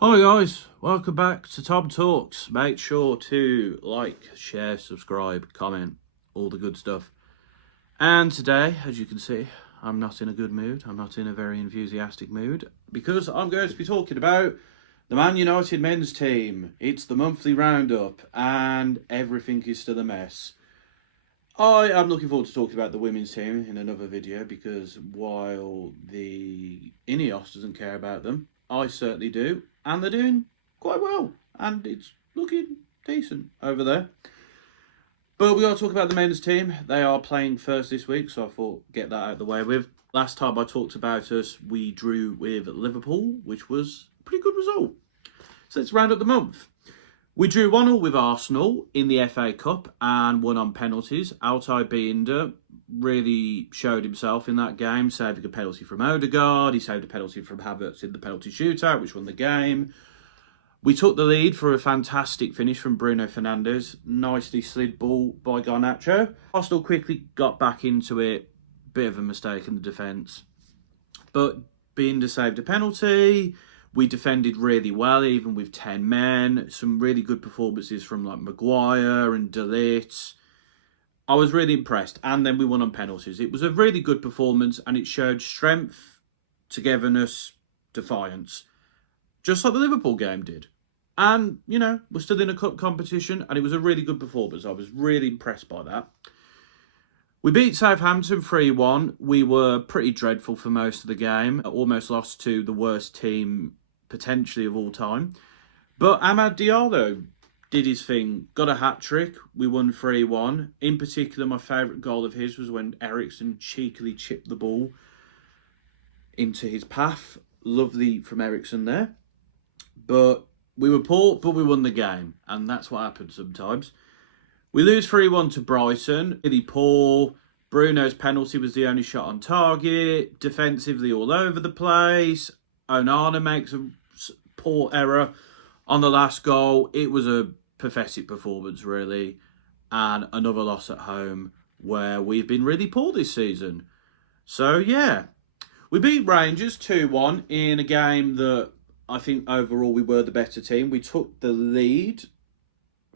Hi guys, welcome back to TomTalks. Make sure to like, share, subscribe, comment, all the good stuff. And today, as you can see, I'm not in a good mood. I'm not in a very enthusiastic mood because I'm going to be talking about the Man United men's team. It's the monthly roundup and everything is still a mess. I am looking forward to talking about the women's team in another video because while the Ineos doesn't care about them, I certainly do, and they're doing quite well, and it's looking decent over there. But we got to talk about the men's team. They are playing first this week, so I thought get that out of the way with. Last time I talked about us, we drew with Liverpool, which was a pretty good result. So let's round up the month. We drew 1-1 with Arsenal in the FA Cup and won on penalties. Altay Binder really showed himself in that game, saving a penalty from Odegaard. He saved a penalty from Havertz in the penalty shootout, which won the game. We took the lead for a fantastic finish from Bruno Fernandes. Nicely slid ball by Garnacho. Arsenal quickly got back into it. Bit of a mistake in the defence. But Binder saved a penalty. We defended really well, even with 10 men. Some really good performances from like Maguire and De Ligt. I was really impressed. And then we won on penalties. It was a really good performance and it showed strength, togetherness, defiance. Just like the Liverpool game did. And, you know, we're still in a cup competition and it was a really good performance. I was really impressed by that. We beat Southampton 3-1. We were pretty dreadful for most of the game. Almost lost to the worst team potentially of all time. But Amad Diallo did his thing, got a hat-trick. We won 3-1. In particular, my favourite goal of his was when Eriksen cheekily chipped the ball into his path. Lovely from Eriksen there. But we were poor, but we won the game. And that's what happens sometimes. We lose 3-1 to Brighton. Really poor. Bruno's penalty was the only shot on target. Defensively all over the place. Onana makes a poor error on the last goal. It was a pathetic performance, really. And another loss at home where we've been really poor this season. So, yeah. We beat Rangers 2-1 in a game that I think overall we were the better team. We took the lead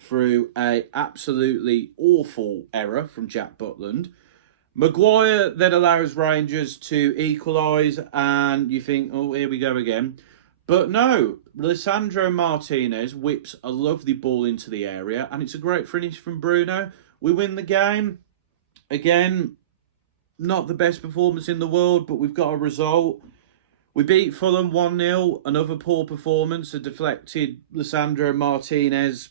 through a absolutely awful error from Jack Butland. Maguire then allows Rangers to equalise and you think, oh, here we go again. But no, Lisandro Martinez whips a lovely ball into the area and it's a great finish from Bruno. We win the game. Again, not the best performance in the world, but we've got a result. We beat Fulham 1-0, another poor performance, a deflected Lisandro Martinez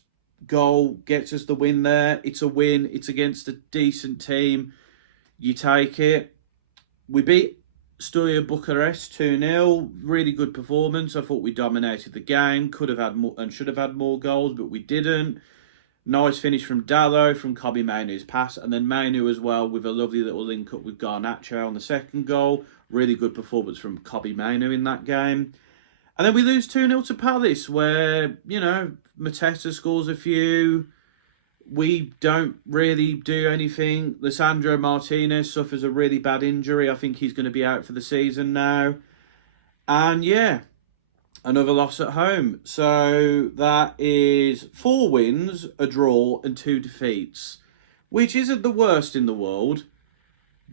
goal gets us the win there. It's a win. It's against a decent team. You take it. We beat Steaua Bucharest 2-0. Really good performance. I thought we dominated the game. Could have had more and should have had more goals, but we didn't. Nice finish from Dallo, from Kobbie Mainoo's pass, and then Mainoo as well with a lovely little link up with Garnacho on the second goal. Really good performance from Kobbie Mainoo in that game. And then we lose 2-0 to Palace, where, you know, Mateta scores a few. We don't really do anything. Lisandro Martinez suffers a really bad injury. I think he's going to be out for the season now. And yeah, another loss at home. So that is 4 wins, a draw, and 2 defeats, which isn't the worst in the world.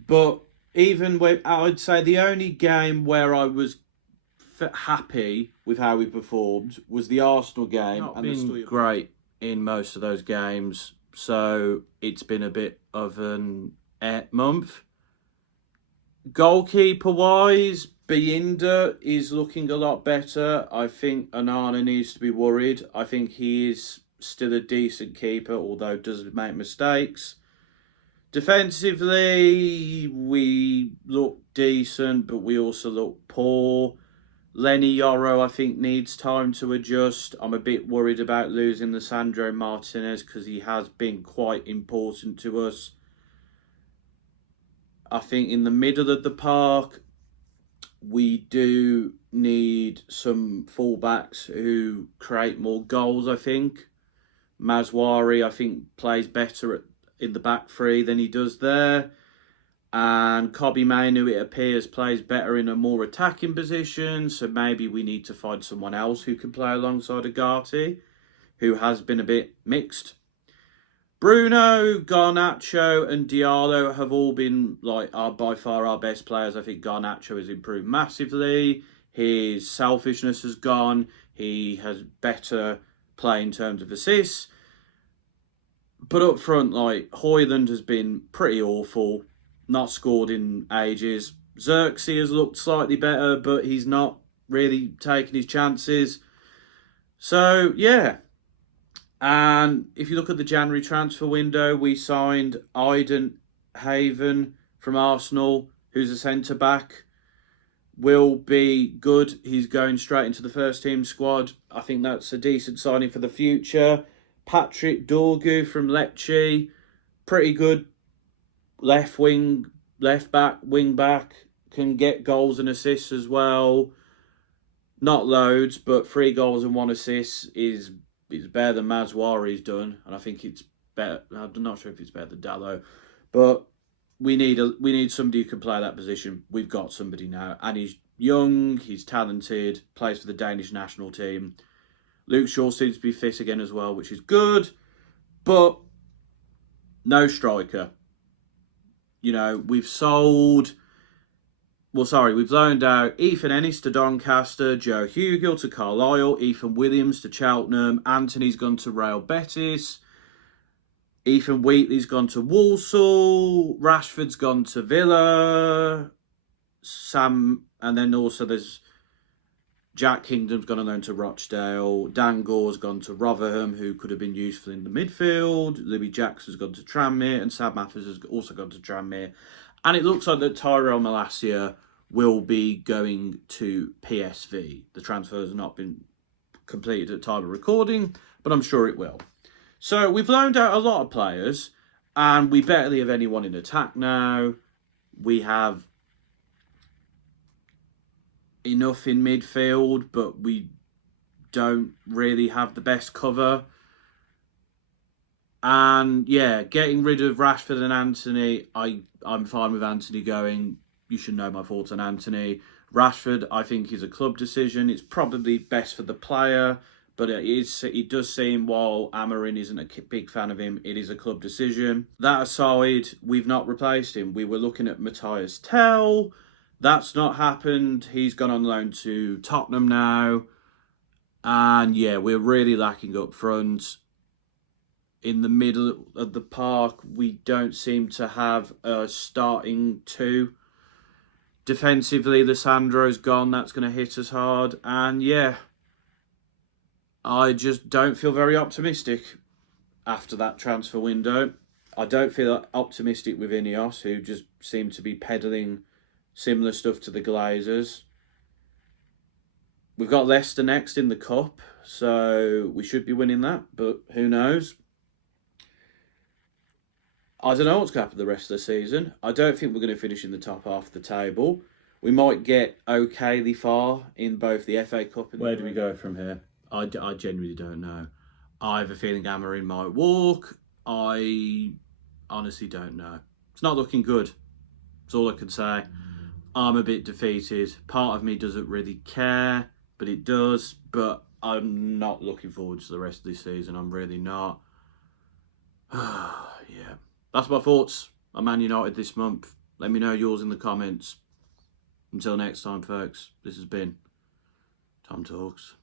But even when I'd say the only game where I was happy with how we performed was the Arsenal game. Not been great in most of those games, so it's been a bit of an month. Goalkeeper wise, Binder is looking a lot better. I think Onana needs to be worried. I think he is still a decent keeper, although does make mistakes. Defensively, we look decent, but we also look poor. Lenny Yoro, I think, needs time to adjust. I'm a bit worried about losing Lisandro Martinez because he has been quite important to us. I think in the middle of the park, we do need some fullbacks who create more goals, I think. Mazwari, I think, plays better in the back three than he does there. And Kobbie Mainoo, it appears, plays better in a more attacking position. So maybe we need to find someone else who can play alongside Agati, who has been a bit mixed. Bruno, Garnacho and Diallo have all been are by far our best players. I think Garnacho has improved massively. His selfishness has gone. He has better play in terms of assists. But up front, Højlund has been pretty awful. Not scored in ages. Xerxes has looked slightly better, but he's not really taking his chances. So, yeah. And if you look at the January transfer window, we signed Aiden Haven from Arsenal, who's a centre-back. Will be good. He's going straight into the first team squad. I think that's a decent signing for the future. Patrick Dorgu from Lecce, pretty good left wing, left back, wing back, can get goals and assists as well. Not loads, but 3 goals and 1 assist is better than Mazwari's done, and I think it's better. I'm not sure if it's better than Dallo, but we need somebody who can play that position. We've got somebody now, and he's young, he's talented, plays for the Danish national team. Luke Shaw seems to be fit again as well, which is good, but no striker. You know, we've loaned out Ethan Ennis to Doncaster, Joe Hugill to Carlisle, Ethan Williams to Cheltenham, Anthony's gone to Real Betis, Ethan Wheatley's gone to Walsall, Rashford's gone to Villa, and then also there's Jack Kingdom's gone on loan to Rochdale, Dan Gore's gone to Rotherham, who could have been useful in the midfield, Louis Jackson's gone to Tranmere, and Sam Mathers has also gone to Tranmere. And it looks like that Tyrell Malacia will be going to PSV. The transfer has not been completed at time of recording, but I'm sure it will. So we've loaned out a lot of players, and we barely have anyone in attack now. We have enough in midfield, but we don't really have the best cover. And yeah, getting rid of Rashford and Anthony, I'm fine with Anthony going. You should know my thoughts on Anthony. Rashford, I think, is a club decision. It's probably best for the player, but it does seem, while Amorim isn't a big fan of him, it is a club decision. That aside, we've not replaced him. We were looking at Matthias Tell. That's not happened. He's gone on loan to Tottenham now. And yeah, we're really lacking up front. In the middle of the park, we don't seem to have a starting 2. Defensively, Lissandro's gone. That's going to hit us hard. And yeah, I just don't feel very optimistic after that transfer window. I don't feel optimistic with Ineos, who just seem to be peddling similar stuff to the Glazers. We've got Leicester next in the Cup, so we should be winning that, but who knows? I don't know what's going to happen the rest of the season. I don't think we're going to finish in the top half of the table. We might get okayly far in both the FA Cup and... Where do we go from here? I genuinely don't know. I have a feeling Amorim might walk. I honestly don't know. It's not looking good. That's all I can say. I'm a bit defeated. Part of me doesn't really care, but it does. But I'm not looking forward to the rest of this season. I'm really not. Yeah. That's my thoughts on Man United this month. Let me know yours in the comments. Until next time, folks, this has been TomTalks.